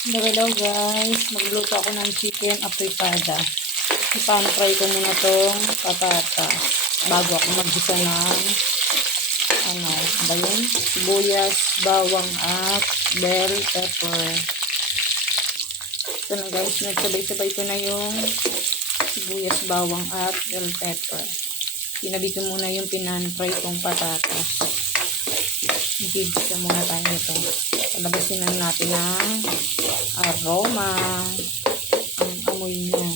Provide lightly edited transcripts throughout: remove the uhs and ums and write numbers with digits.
Hello guys, magluto ako ng chicken afritada. Ipan-fry ko muna tong patatas bago ako maggisa ng ba yun? Sibuyas, bawang at bell pepper. Ito na guys, nagsabay-sabay ko na yung sibuyas, bawang at bell pepper. Tinabi ko muna yung pinan-fry kong patatas. Igigisa muna tayo nito. Palabasin lang natin ang aroma. Ang amoy niya.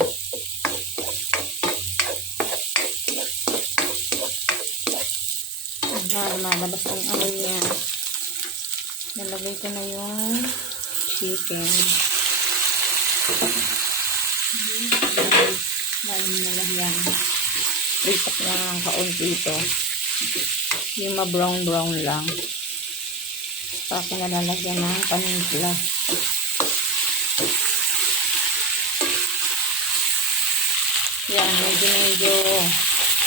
Malabas ang amoy niya. Nalagay ko na yung chicken. Lain na lang yan. Ripak na ang kaunti ito. Yung ma-brown-brown lang. Tapos nalalagyan ng paminta. Yan,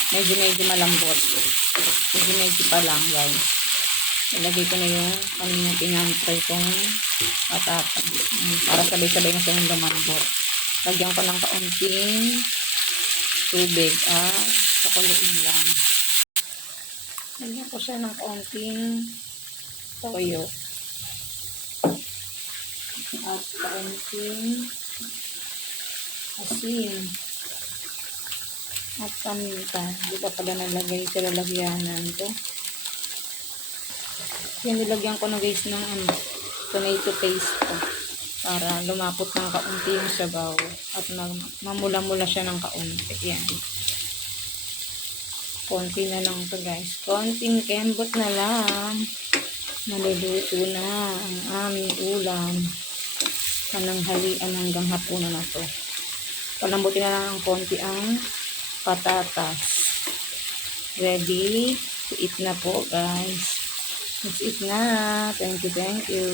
medyo malambot. Medyo pa lang, guys. Ilagay ko na yung kanina pinantay kong patatas. Para sabay-sabay na siya yung lumambot. Lagyan ko ng kaunting tubig at pakuluin lang. Lagyan ko siya ng kaunting toyo at kaunting asin at paminta. Hindi pa pala nalagay sa lalagyanan to. Yan, nilagyan ko na guys ng tomato paste ko para lumapot ng kaunti yung sabaw at mamula-mula siya ng kaunti. Yan, konti na lang to guys, konting kembot na lang. Maluluto na ang aming ulam. Pananghalian hanggang hapunan na to. Palambutin na lang ng konti ang patatas. Ready to eat na po guys. Let's eat na. Thank you.